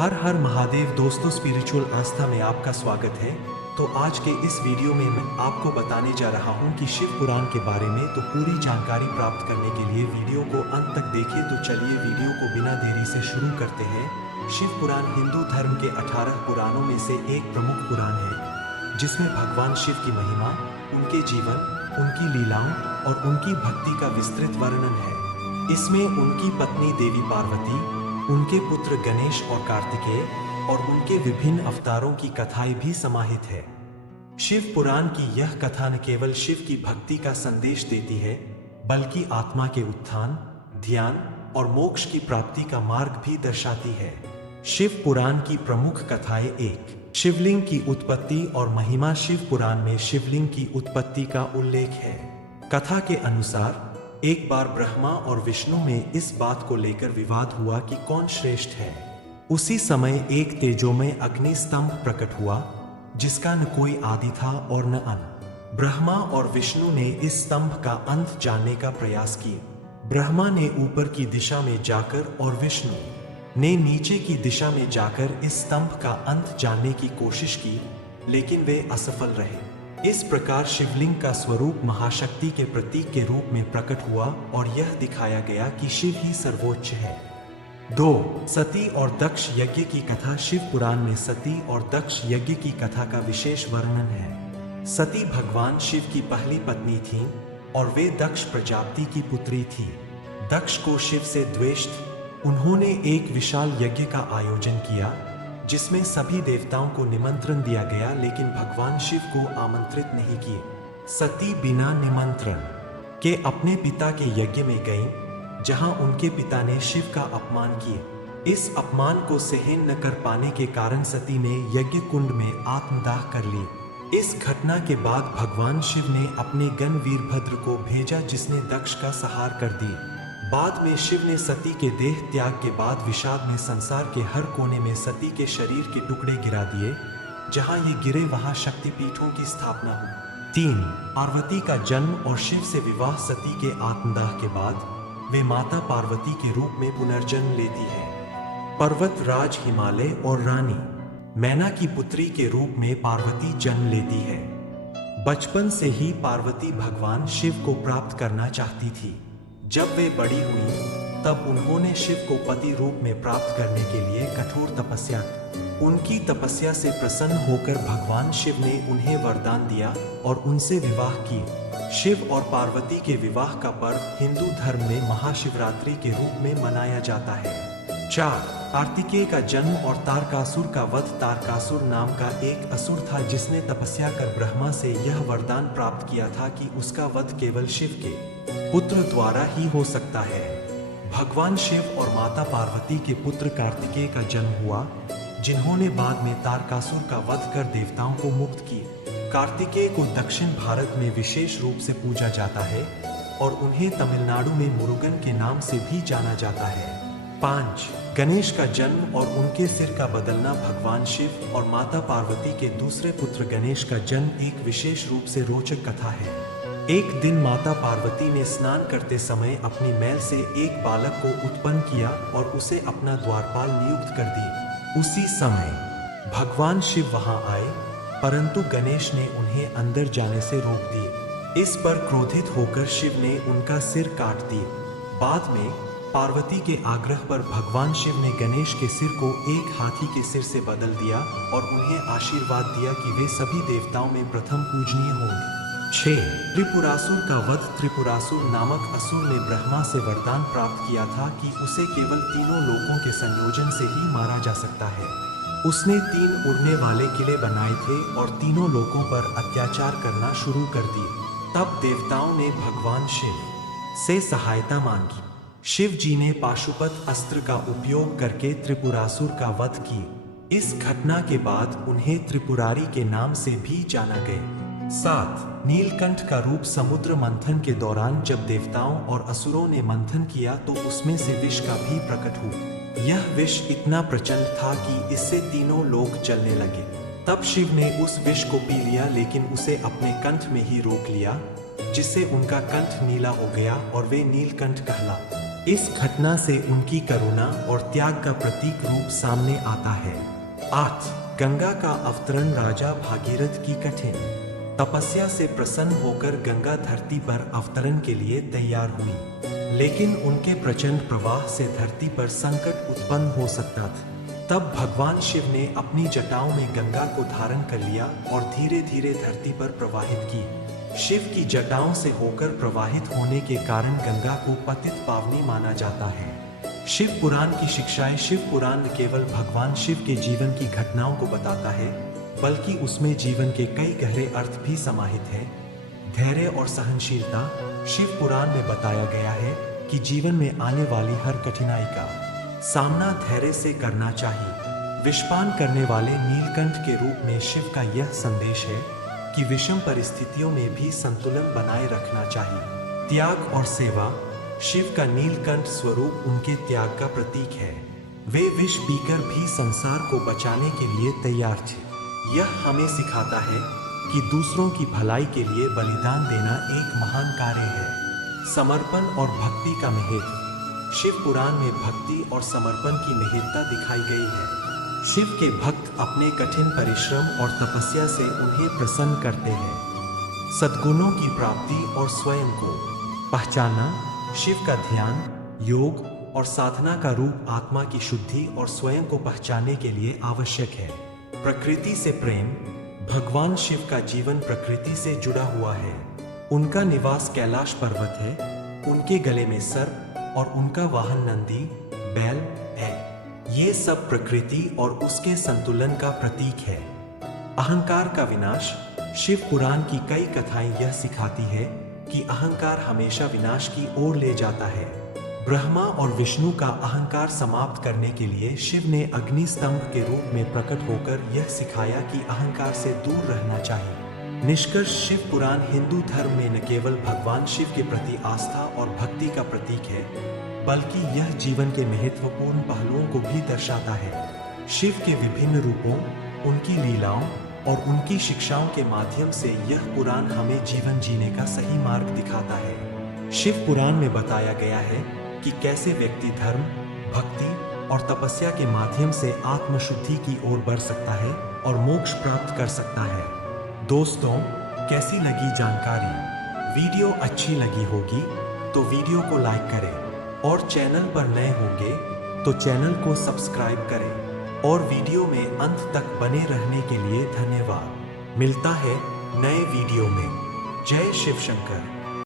हर हर महादेव दोस्तों, स्पिरिचुअल आस्था में आपका स्वागत है। तो आज के इस वीडियो में मैं आपको बताने जा रहा हूं कि शिव पुराण के बारे में। तो पूरी जानकारी प्राप्त करने के लिए वीडियो को अंत तक देखें। तो चलिए वीडियो को बिना देरी से शुरू करते हैं। शिव पुराण हिंदू धर्म के 18 पुराणों में से एक प्रमुख पुराण है, जिसमें भगवान शिव की महिमा, उनके जीवन, उनकी लीलाओं और उनकी भक्ति का विस्तृत वर्णन है। इसमें उनकी पत्नी देवी पार्वती, उनके पुत्र गणेश और कार्तिकेय और उनके विभिन्न अवतारों की कथाएं भी समाहित है। शिव पुराण की यह कथा न केवल शिव की भक्ति का संदेश देती है, बल्कि आत्मा के उत्थान, ध्यान और मोक्ष की प्राप्ति का मार्ग भी दर्शाती है। शिव पुराण की प्रमुख कथाएं। 1. शिवलिंग की उत्पत्ति और महिमा। शिव पुराण में शिवलिंग की उत्पत्ति का उल्लेख है। कथा के अनुसार एक बार ब्रह्मा और विष्णु में इस बात को लेकर विवाद हुआ कि कौन श्रेष्ठ है। उसी समय एक तेजोमय अग्नि स्तंभ प्रकट हुआ, जिसका न कोई आदि था और न अंत। ब्रह्मा और विष्णु ने इस स्तंभ का अंत जानने का प्रयास किया। ब्रह्मा ने ऊपर की दिशा में जाकर और विष्णु ने नीचे की दिशा में जाकर इस स्तंभ का अंत जानने की कोशिश की, लेकिन वे असफल रहे। इस प्रकार शिवलिंग का स्वरूप महाशक्ति के प्रतीक के रूप में प्रकट हुआ और यह दिखाया गया कि शिव ही सर्वोच्च है। 2. सती और दक्ष यज्ञ की कथा। शिव पुराण में सती और दक्ष यज्ञ की कथा का विशेष वर्णन है। सती भगवान शिव की पहली पत्नी थीं और वे दक्ष प्रजापति की पुत्री थी। दक्ष को शिव से द्वेष था। उन्होंने एक विशाल यज्ञ का आयोजन किया, जिसमें सभी देवताओं को निमंत्रण दिया गया, लेकिन भगवान शिव को आमंत्रित नहीं किए। सती बिना निमंत्रण के अपने पिता के यज्ञ में गईं, जहां उनके पिता ने शिव का अपमान किया। इस अपमान को सहन न कर पाने के कारण सती ने यज्ञ कुंड में आत्मदाह कर लिया। इस घटना के बाद भगवान शिव ने अपने गण वीरभद्र को भेजा, जिसने दक्ष का संहार कर दिया। बाद में शिव ने सती के देह त्याग के बाद विषाद में संसार के हर कोने में सती के शरीर के टुकड़े गिरा दिए। जहां ये गिरे वहां शक्तिपीठों की स्थापना हुई। 3. पार्वती का जन्म और शिव से विवाह। सती के आत्मदाह के बाद वे माता पार्वती के रूप में पुनर्जन्म लेती है। पर्वत राज हिमालय और रानी मैना की पुत्री के रूप में पार्वती जन्म लेती है। बचपन से ही पार्वती भगवान शिव को प्राप्त करना चाहती थी। जब वे बड़ी हुई, तब उन्होंने शिव को पति रूप में प्राप्त करने के लिए कठोर तपस्या की। उनकी तपस्या से प्रसन्न होकर भगवान शिव ने उन्हें वरदान दिया और उनसे विवाह किया। शिव और पार्वती के विवाह का पर्व हिंदू धर्म में महाशिवरात्रि के रूप में मनाया जाता है। 4. कार्तिकेय का जन्म और तारकासुर का वध। तारकासुर नाम का एक असुर था, जिसने तपस्या कर ब्रह्मा से यह वरदान प्राप्त किया था कि उसका वध केवल शिव के पुत्र द्वारा ही हो सकता है। भगवान शिव और माता पार्वती के पुत्र कार्तिकेय का जन्म हुआ, जिन्होंने बाद में तारकासुर का वध कर देवताओं को मुक्त किया। कार्तिकेय को दक्षिण भारत में विशेष रूप से पूजा जाता है और उन्हें तमिलनाडु में मुरुगन के नाम से भी जाना जाता है। 5. गणेश का जन्म और उनके सिर का बदलना। भगवान शिव और माता पार्वती के दूसरे पुत्र गणेश का जन्म एक विशेष रूप से रोचक कथा है। एक दिन माता पार्वती ने स्नान करते समय अपनी मैल से एक बालक को उत्पन्न किया और उसे अपना द्वारपाल नियुक्त कर दिया। उसी समय भगवान शिव वहां आए, परंतु गणेश ने उन्हें अंदर जाने से रोक दिया। इस पर क्रोधित होकर शिव ने उनका सिर काट दिया। बाद में पार्वती के आग्रह पर भगवान शिव ने गणेश के सिर को एक हाथी के सिर से बदल दिया और उन्हें आशीर्वाद दिया कि वे सभी देवताओं में प्रथम पूजनीय होंगे। 6. त्रिपुरासुर का वध। त्रिपुरासुर नामक असुर ने ब्रह्मा से वरदान प्राप्त किया था कि उसे केवल तीनों लोकों के संयोजन से ही मारा जा सकता है। उसने 3 उड़ने वाले किले बनाए थे और तीनों लोकों पर अत्याचार करना शुरू कर दिए। तब देवताओं ने भगवान शिव से सहायता मांगी। शिव जी ने पाशुपत अस्त्र का उपयोग करके त्रिपुरासुर का वध किया। इस घटना के बाद उन्हें त्रिपुरारी के नाम से भी जाना गया। 7. नीलकंठ का रूप। समुद्र मंथन के दौरान जब देवताओं और असुरों ने मंथन किया, तो उसमें से विष का भी प्रकट हुआ। यह विष इतना प्रचंड था कि इससे तीनों लोक जलने लगे। तब शिव ने उस विष को पी लिया, लेकिन उसे अपने कंठ में ही रोक लिया, जिससे उनका कंठ नीला हो गया और वे नीलकंठ कहला। इस घटना से उनकी करुणा और त्याग का प्रतीक रूप सामने आता है। 8 गंगा का अवतरण। राजा भागीरथ की कठिन तपस्या से प्रसन्न होकर गंगा धरती पर अवतरण के लिए तैयार हुई, लेकिन उनके प्रचंड प्रवाह से धरती पर संकट उत्पन्न हो सकता था। तब भगवान शिव ने अपनी जटाओं में गंगा को धारण कर लिया और धीरे धीरे धरती पर प्रवाहित की। शिव की जटाओं से होकर प्रवाहित होने के कारण गंगा को पतित पावनी माना जाता है। शिव पुराण की शिक्षाएं। शिव पुराण न केवल भगवान शिव के जीवन की घटनाओं को बताता है, बल्कि उसमें जीवन के कई गहरे अर्थ भी समाहित हैं। धैर्य और सहनशीलता। शिव पुराण में बताया गया है कि जीवन में आने वाली हर कठिनाई का सामना धैर्य से करना चाहिए। विषपान करने वाले नीलकंठ के रूप में शिव का यह संदेश है कि विषम परिस्थितियों में भी संतुलन बनाए रखना चाहिए। त्याग और सेवा। शिव का नीलकंठ स्वरूप उनके त्याग का प्रतीक है। वे विष पीकर भी संसार को बचाने के लिए तैयार थे। यह हमें सिखाता है कि दूसरों की भलाई के लिए बलिदान देना एक महान कार्य है। समर्पण और भक्ति का महत्व। शिव पुराण में भक्ति और समर्पण की महत्ता दिखाई गई है। शिव के भक्त अपने कठिन परिश्रम और तपस्या से उन्हें प्रसन्न करते हैं। सद्गुणों की प्राप्ति और स्वयं को पहचानना। शिव का ध्यान, योग और साधना का रूप आत्मा की शुद्धि और स्वयं को पहचानने के लिए आवश्यक है। प्रकृति से प्रेम। भगवान शिव का जीवन प्रकृति से जुड़ा हुआ है। उनका निवास कैलाश पर्वत है। उनके गले में सर्प और उनका वाहन नंदी बैल है। ये सब प्रकृति और उसके संतुलन का प्रतीक है। अहंकार का विनाश। शिव पुराण की कई कथाएं यह सिखाती है कि अहंकार हमेशा विनाश की ओर ले जाता है। ब्रह्मा और विष्णु का अहंकार समाप्त करने के लिए शिव ने अग्नि स्तंभ के रूप में प्रकट होकर यह सिखाया कि अहंकार से दूर रहना चाहिए। निष्कर्ष। शिव पुराण हिंदू धर्म में न केवल भगवान शिव के प्रति आस्था और भक्ति का प्रतीक है, बल्कि यह जीवन के महत्वपूर्ण पहलुओं को भी दर्शाता है। शिव के विभिन्न रूपों, उनकी लीलाओं और उनकी शिक्षाओं के माध्यम से यह पुराण हमें जीवन जीने का सही मार्ग दिखाता है। शिव पुराण में बताया गया है कि कैसे व्यक्ति धर्म, भक्ति और तपस्या के माध्यम से आत्मशुद्धि की ओर बढ़ सकता है और मोक्ष प्राप्त कर सकता है। दोस्तों, कैसी लगी जानकारी? वीडियो अच्छी लगी होगी तो वीडियो को लाइक करें और चैनल पर नए होंगे तो चैनल को सब्सक्राइब करें और वीडियो में अंत तक बने रहने के लिए धन्यवाद। मिलता है नए वीडियो में। जय शिव शंकर।